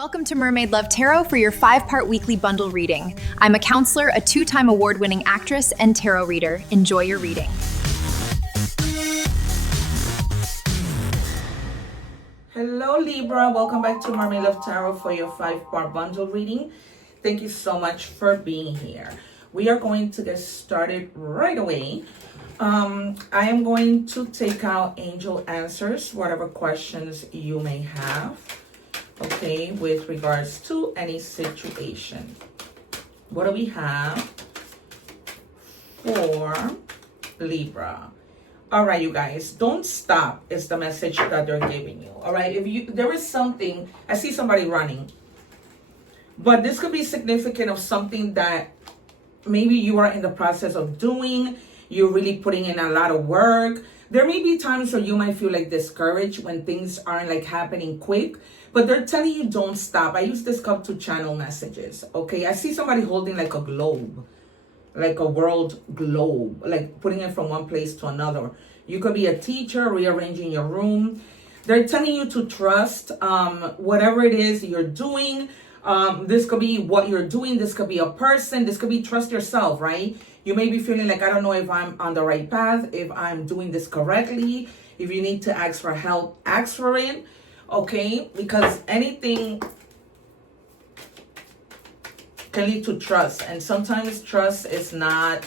Welcome to Mermaid Love Tarot for your 5-part weekly bundle reading. I'm a counselor, a 2-time award-winning actress, and tarot reader. Enjoy your reading. Hello Libra, welcome back to Mermaid Love Tarot for your 5-part bundle reading. Thank you so much for being here. We are going to get started right away. I am going to take out angel answers, whatever questions you may have. Okay, with regards to any situation. What do we have for Libra? All right, you guys, don't stop is the message that they're giving you. All right, if there is something, I see somebody running, but this could be significant of something that maybe you are in the process of doing. You're really putting in a lot of work. There may be times where you might feel like discouraged when things aren't like happening quick, but they're telling you don't stop. I use this cup to channel messages, okay? I see somebody holding like a globe, like a world globe, like putting it from one place to another. You could be a teacher rearranging your room. They're telling you to trust whatever it is you're doing. This could be what you're doing. This could be a person. This could be trust yourself, right? You may be feeling like, I don't know if I'm on the right path, if I'm doing this correctly. If you need to ask for help, ask for it, okay? Because anything can lead to trust. And sometimes trust is not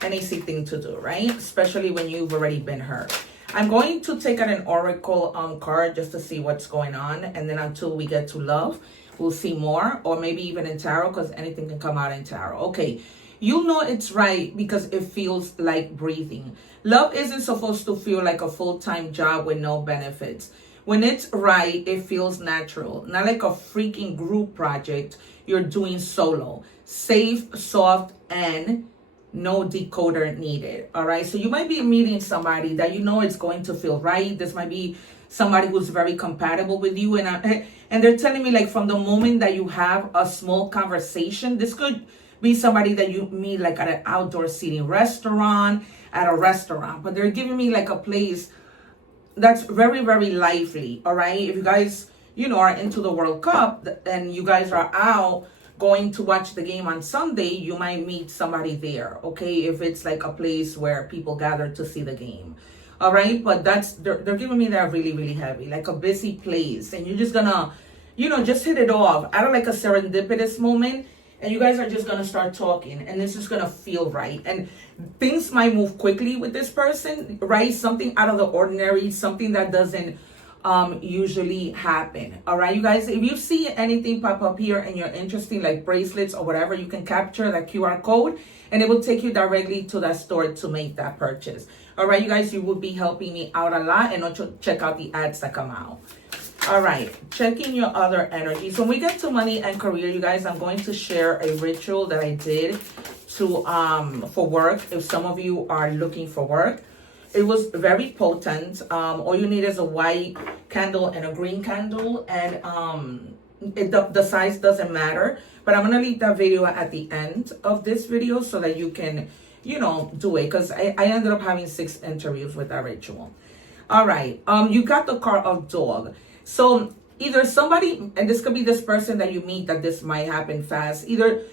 an easy thing to do, right? Especially when you've already been hurt. I'm going to take out an oracle card just to see what's going on. And then until we get to love, we'll see more. Or maybe even in tarot, because anything can come out in tarot. Okay, you'll know it's right because it feels like breathing. Love isn't supposed to feel like a full-time job with no benefits. When it's right, it feels natural. Not like a freaking group project you're doing solo. Safe, soft, and no decoder needed. All right, so you might be meeting somebody that you know it's going to feel right. This might be somebody who's very compatible with you, and they're telling me like from the moment that you have a small conversation, this could be somebody that you meet like at an outdoor seating restaurant, at a restaurant, but they're giving me like a place that's very, very lively. All right, if you guys are into the World Cup and you guys are out going to watch the game on Sunday, you might meet somebody there, okay? If it's like a place where people gather to see the game, all right? But they're giving me that really, really heavy, like a busy place, and you're just gonna, just hit it off. I don't like a serendipitous moment, and you guys are just gonna start talking, and this is gonna feel right, and things might move quickly with this person, right? Something out of the ordinary, something that doesn't usually happen. All right, you guys, if you see anything pop up here and you're interested, like bracelets or whatever, you can capture that QR code and it will take you directly to that store to make that purchase. All right, you guys, you will be helping me out a lot, and also check out the ads that come out. All right, checking your other energies. When we get to money and career, you guys, I'm going to share a ritual that I did to for work. If some of you are looking for work, it was very potent. All you need is a white candle and a green candle, and the size doesn't matter. But I'm gonna leave that video at the end of this video so that you can, do it. Because I ended up having 6 interviews with that ritual. All right, you got the card of dog. So either somebody, and this could be this person that you meet, that this might happen fast. Either,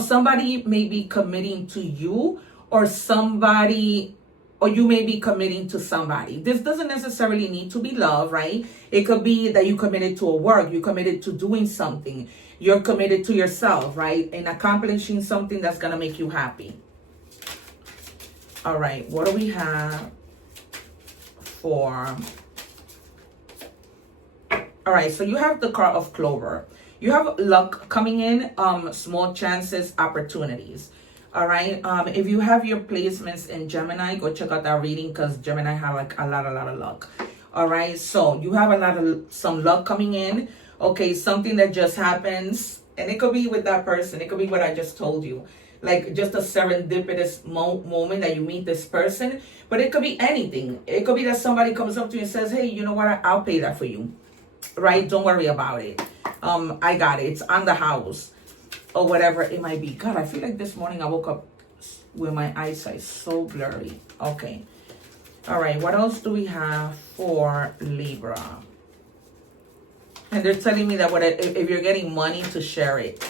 somebody may be committing to you, or you may be committing to somebody. This doesn't necessarily need to be love, right? It could be that you committed to a work, you committed to doing something, you're committed to yourself, right? And accomplishing something that's gonna make you happy. All right, what do we have for... All right, so you have the card of Clover. You have luck coming in, small chances, opportunities. All right, if you have your placements in Gemini, go check out that reading, because Gemini have like a lot of luck. All right, so you have some luck coming in. Okay, something that just happens, and it could be with that person. It could be what I just told you, like just a serendipitous moment that you meet this person. But it could be anything. It could be that somebody comes up to you and says, hey, you know what, I'll pay that for you, right? Don't worry about it. I got it. It's on the house. Or whatever it might be. God, I feel like this morning I woke up with my eyesight so blurry. Okay. All right. What else do we have for Libra? And they're telling me that if you're getting money, to share it.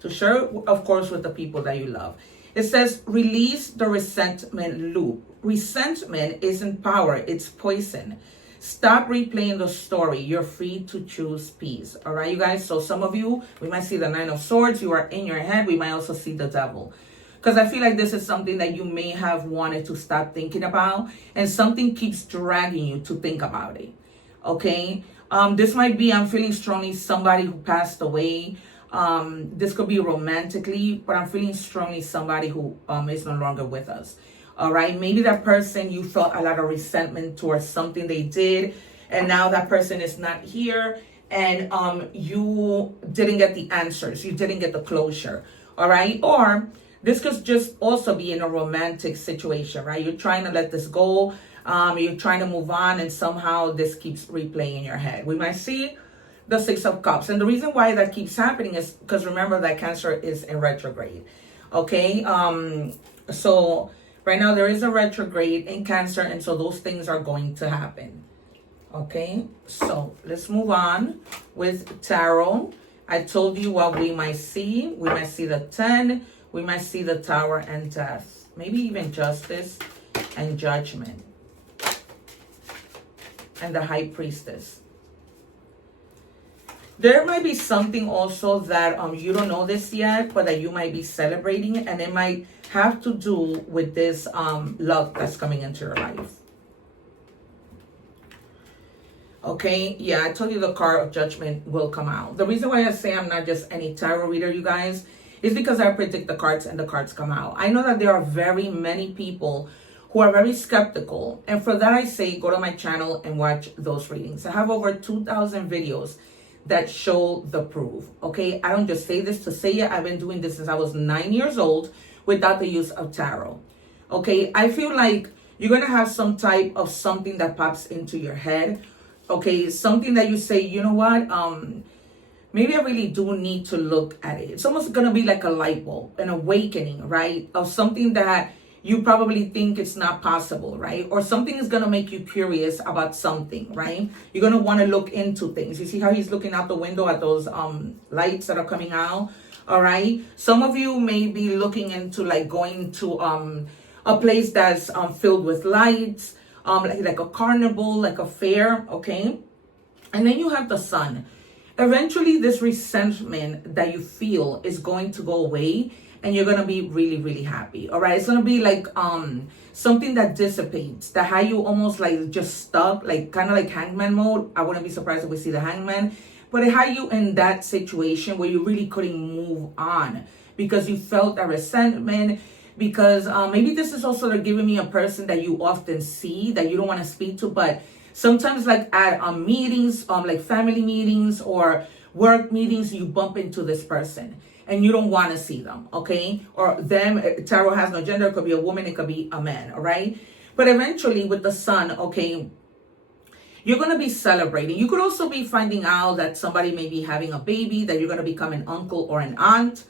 To share it, of course, with the people that you love. It says, release the resentment loop. Resentment isn't power, it's poison. Stop replaying the story. You're free to choose peace. All right, you guys? So some of you, we might see the Nine of Swords. You are in your head. We might also see the Devil. Because I feel like this is something that you may have wanted to stop thinking about. And something keeps dragging you to think about it. Okay? This might be, I'm feeling strongly, somebody who passed away. This could be romantically, but I'm feeling strongly somebody who is no longer with us. All right, maybe that person, you felt a lot of resentment towards something they did, and now that person is not here, and you didn't get the answers, you didn't get the closure. All right, or this could just also be in a romantic situation, right? You're trying to let this go, you're trying to move on, and somehow this keeps replaying in your head. We might see the Six of Cups, and the reason why that keeps happening is because remember that Cancer is in retrograde. Okay, so right now there is a retrograde in Cancer, and so those things are going to happen. Okay, so let's move on with Tarot. I told you what we might see. We might see the 10, we might see the Tower and Death, maybe even Justice and Judgment, and the High Priestess. There might be something also that you don't know this yet, but that you might be celebrating, and it might have to do with this love that's coming into your life. Okay, yeah, I told you the card of Judgment will come out. The reason why I say I'm not just any tarot reader, you guys, is because I predict the cards and the cards come out. I know that there are very many people who are very skeptical, and for that I say go to my channel and watch those readings. I have over 2,000 videos that show the proof. Okay, I don't just say this to say it. I've been doing this since I was 9 years old without the use of tarot. Okay, I feel like you're gonna have some type of something that pops into your head. Okay, something that you say, you know what, maybe I really do need to look at it. It's almost gonna be like a light bulb, an awakening, right, of something that you probably think it's not possible, right? Or something is going to make you curious about something, right? You're going to want to look into things. You see how he's looking out the window at those lights that are coming out, all right? Some of you may be looking into like going to a place that's filled with lights, like a carnival, like a fair, okay? And then you have the Sun. Eventually, this resentment that you feel is going to go away, and you're gonna be really, really happy. All right, it's gonna be like something that dissipates, that how you almost like just stuck, like kind of like hangman mode. I wouldn't be surprised if we see the hangman, but it had you in that situation where you really couldn't move on because you felt that resentment. Because maybe this is also giving me a person that you often see that you don't want to speak to, but sometimes like at meetings, like family meetings or work meetings, you bump into this person and you don't want to see them, okay? Or them, tarot has no gender. It could be a woman, it could be a man, all right? But eventually with the Sun, okay, you're going to be celebrating. You could also be finding out that somebody may be having a baby, that you're going to become an uncle or an aunt,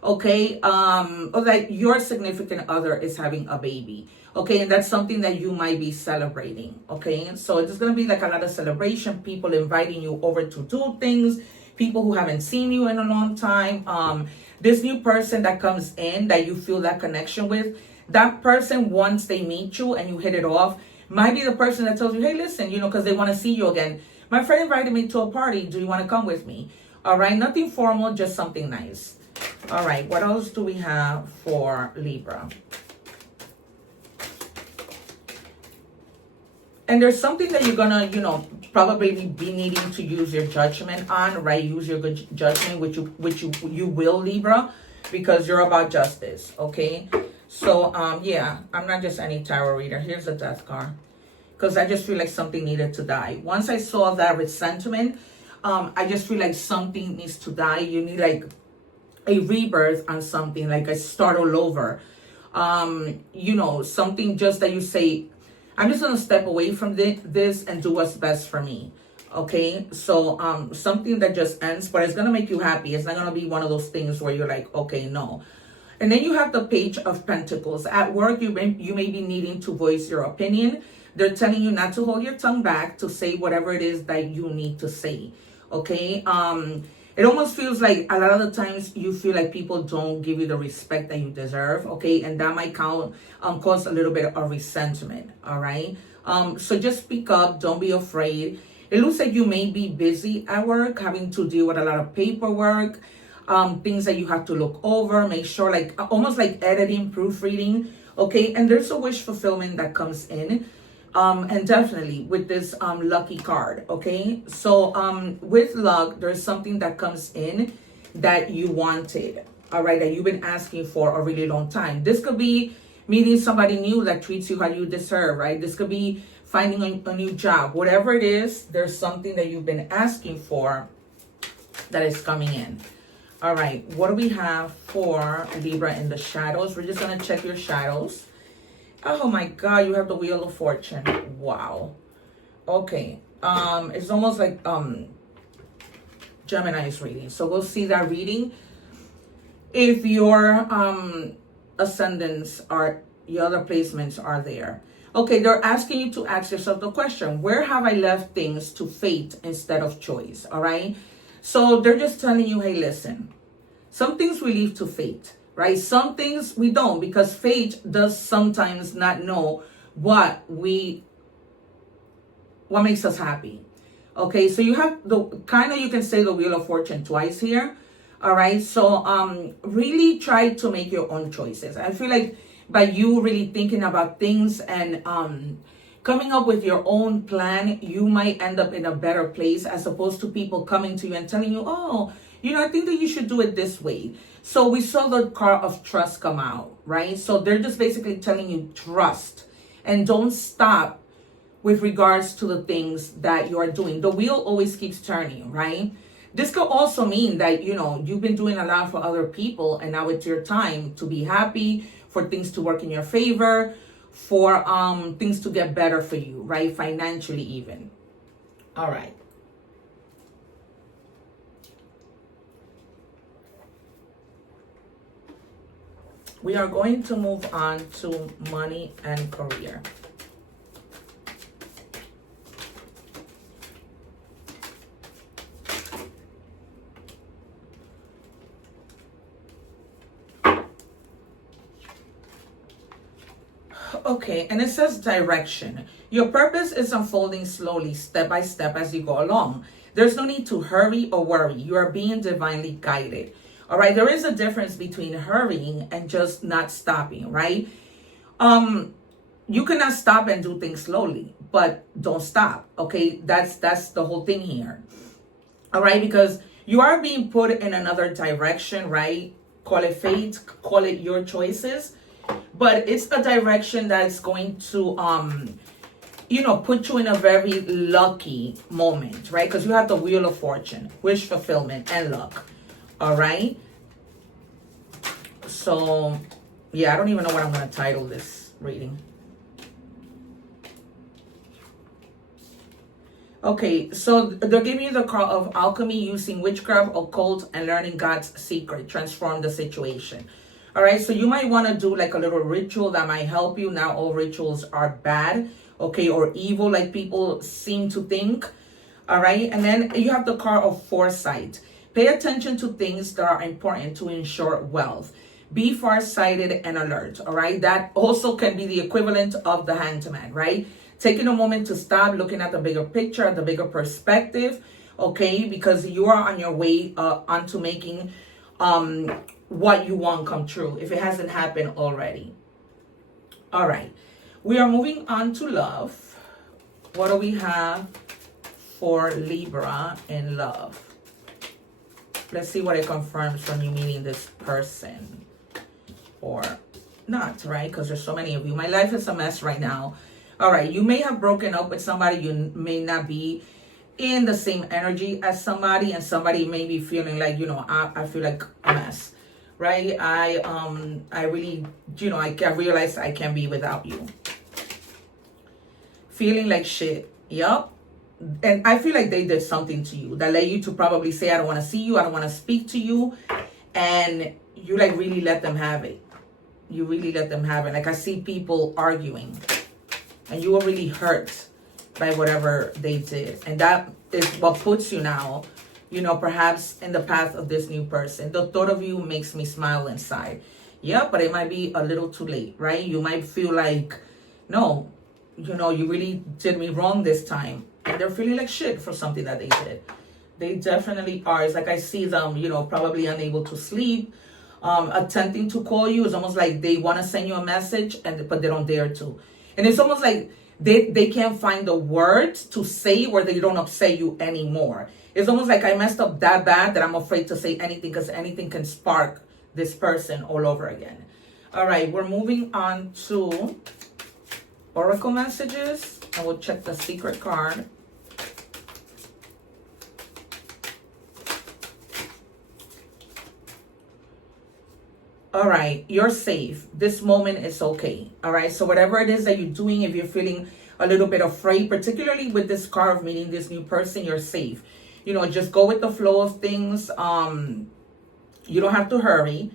okay? Or that your significant other is having a baby, okay? And that's something that you might be celebrating, okay? So it's going to be like a lot of celebration, people inviting you over to do things, people who haven't seen you in a long time. This new person that comes in that you feel that connection with, that person, once they meet you and you hit it off, might be the person that tells you, hey, listen, you know, because they want to see you again. My friend invited me to a party. Do you want to come with me? All right, nothing formal, just something nice. All right, what else do we have for Libra? And there's something that you're gonna, you know, probably be needing to use your judgment on, right? Use your good judgment, which you will, Libra, because you're about justice, okay? So, yeah, I'm not just any tarot reader. Here's the Death card, because I just feel like something needed to die. Once I saw that resentment, I just feel like something needs to die. You need like a rebirth on something, like a start all over. You know, something just that you say, I'm just going to step away from this and do what's best for me. Okay, so something that just ends, but it's going to make you happy. It's not going to be one of those things where you're like, okay, no. And then you have the Page of Pentacles. At work, you may be needing to voice your opinion. They're telling you not to hold your tongue back, to say whatever it is that you need to say. Okay. It almost feels like a lot of the times you feel like people don't give you the respect that you deserve. Okay. And that might cause a little bit of resentment. All right. So just speak up. Don't be afraid. It looks like you may be busy at work, having to deal with a lot of paperwork, things that you have to look over, make sure, like almost like editing, proofreading. Okay. And there's a wish fulfillment that comes in. And definitely with this lucky card. Okay. So with luck, there's something that comes in that you wanted. All right. That you've been asking for a really long time. This could be meeting somebody new that treats you how you deserve, right? This could be finding a new job. Whatever it is, there's something that you've been asking for that is coming in. All right, what do we have for Libra in the shadows? We're just going to check your shadows. Oh my God, you have the Wheel of Fortune. Wow. Okay, it's almost like Gemini's reading. So we'll see that reading. If your ascendants are, your other placements are there. Okay, they're asking you to ask yourself the question, where have I left things to fate instead of choice? All right. So they're just telling you, hey, listen, some things we leave to fate, right? Some things we don't, because fate does sometimes not know what makes us happy. Okay, so you have the kind of, you can say the Wheel of Fortune twice here. All right. So really try to make your own choices. I feel like by you really thinking about things and coming up with your own plan, you might end up in a better place, as opposed to people coming to you and telling you, oh, I think that you should do it this way. So we saw the card of trust come out, right? So they're just basically telling you trust and don't stop with regards to the things that you are doing. The wheel always keeps turning, right? This could also mean that, you've been doing a lot for other people, and now it's your time to be happy, for things to work in your favor, for things to get better for you, right? Financially even. All right. We are going to move on to money and career. Okay, and it says direction. Your purpose is unfolding slowly, step by step as you go along. There's no need to hurry or worry. You are being divinely guided. All right, there is a difference between hurrying and just not stopping, right? You cannot stop and do things slowly, but don't stop. Okay, that's the whole thing here. All right, because you are being put in another direction, right? Call it fate, call it your choices. But it's a direction that's going to, put you in a very lucky moment, right? Because you have the Wheel of Fortune, wish fulfillment, and luck. All right. So, yeah, I don't even know what I'm going to title this reading. Okay, so they're giving you the card of alchemy, using witchcraft, occult, and learning God's secret. Transform the situation. All right, so you might want to do like a little ritual that might help you. Now, all rituals are bad, okay, or evil, like people seem to think. All right, and then you have the card of foresight. Pay attention to things that are important to ensure wealth. Be farsighted and alert. All right, that also can be the equivalent of the Hanged Man, right? Taking a moment to stop, looking at the bigger picture, at the bigger perspective, okay, because you are on your way onto making what you want come true, if it hasn't happened already. All right, we are moving on to love. What do we have for Libra in love? Let's see what it confirms from you meeting this person or not, right? Because there's so many of you. My life is a mess right now. All right, you may have broken up with somebody. You may not be in the same energy as somebody, and somebody may be feeling like, I feel like a mess. Right? I really, I can't realize I can't be without you. Feeling like shit. Yup. And I feel like they did something to you that led you to probably say, I don't want to see you. I don't want to speak to you. And you like really let them have it. You really let them have it. Like I see people arguing. and you were really hurt by whatever they did. And that is what puts you now, you know, perhaps in the path of this new person. The thought of you makes me smile inside. Yeah, but it might be a little too late, right? You might feel like, no, you know, you really did me wrong this time. And they're feeling like shit for something that they did. They definitely are. It's like I see them, you know, probably unable to sleep, attempting to call you. It's almost like they want to send you a message, but they don't dare to. And it's almost like they can't find the words to say where they don't upset you anymore. It's almost like I messed up that bad that I'm afraid to say anything, because anything can spark this person all over again. All right, we're moving on to Oracle messages, and we'll check the secret card. All right, you're safe. This moment is okay. All right, so whatever it is that you're doing, if you're feeling a little bit afraid, particularly with this card of meeting this new person, you're safe. You know, just go with the flow of things. You don't have to hurry,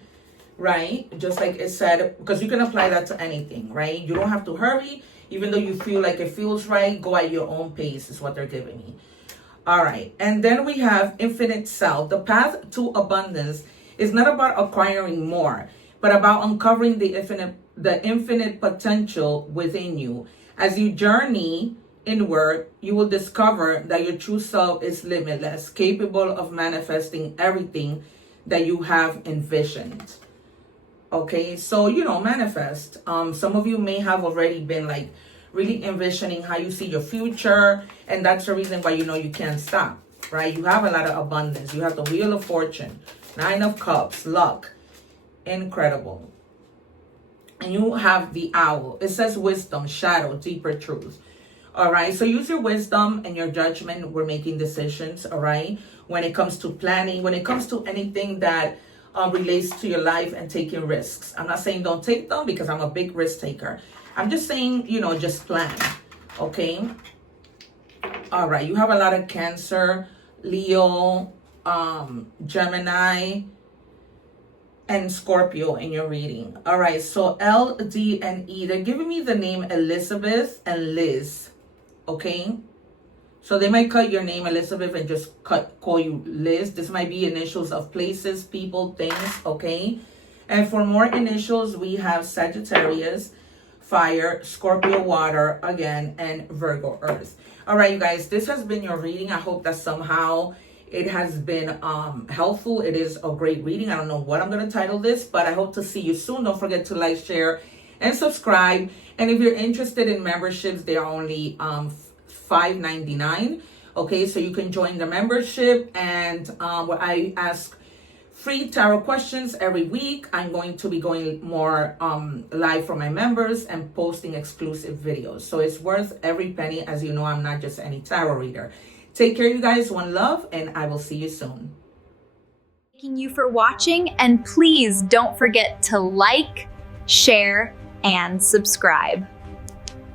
right? Just like it said, because you can apply that to anything, right? You don't have to hurry. Even though you feel like it feels right, go at your own pace is what they're giving me. All right, and then we have infinite self. The path to abundance is not about acquiring more, but about uncovering the infinite potential within you. As you journey inward, you will discover that your true self is limitless, capable of manifesting everything that you have envisioned. Okay, so, you know, manifest. Some of you may have already been like really envisioning how you see your future, and that's the reason why you know you can't stop, right? You have a lot of abundance. You have the Wheel of Fortune, Nine of Cups, luck, incredible. And you have the Owl. It says wisdom, shadow, deeper truth. All right, so use your wisdom and your judgment. We're making decisions, all right? When it comes to planning, when it comes to anything that relates to your life and taking risks. I'm not saying don't take them, because I'm a big risk taker. I'm just saying, you know, just plan, okay? All right, you have a lot of Cancer, Leo, Gemini, and Scorpio in your reading. All right, so L, D, and E. They're giving me the name Elizabeth and Liz, okay? So they might cut your name Elizabeth and just call you Liz. This might be initials of places, people, things, okay? And for more initials, we have Sagittarius, fire, Scorpio, water, again, and Virgo, earth. All right, you guys, this has been your reading. I hope that somehow it has been helpful. It is a great reading. I don't know what I'm going to title this, but I hope to see you soon. Don't forget to like, share, and subscribe. And if you're interested in memberships, they are only $5.99. Okay, so you can join the membership, and where I ask free tarot questions every week. I'm going to be going more live for my members and posting exclusive videos. So it's worth every penny. As you know, I'm not just any tarot reader. Take care, you guys. One love, and I will see you soon. Thanking you for watching, and please don't forget to like, share, and subscribe.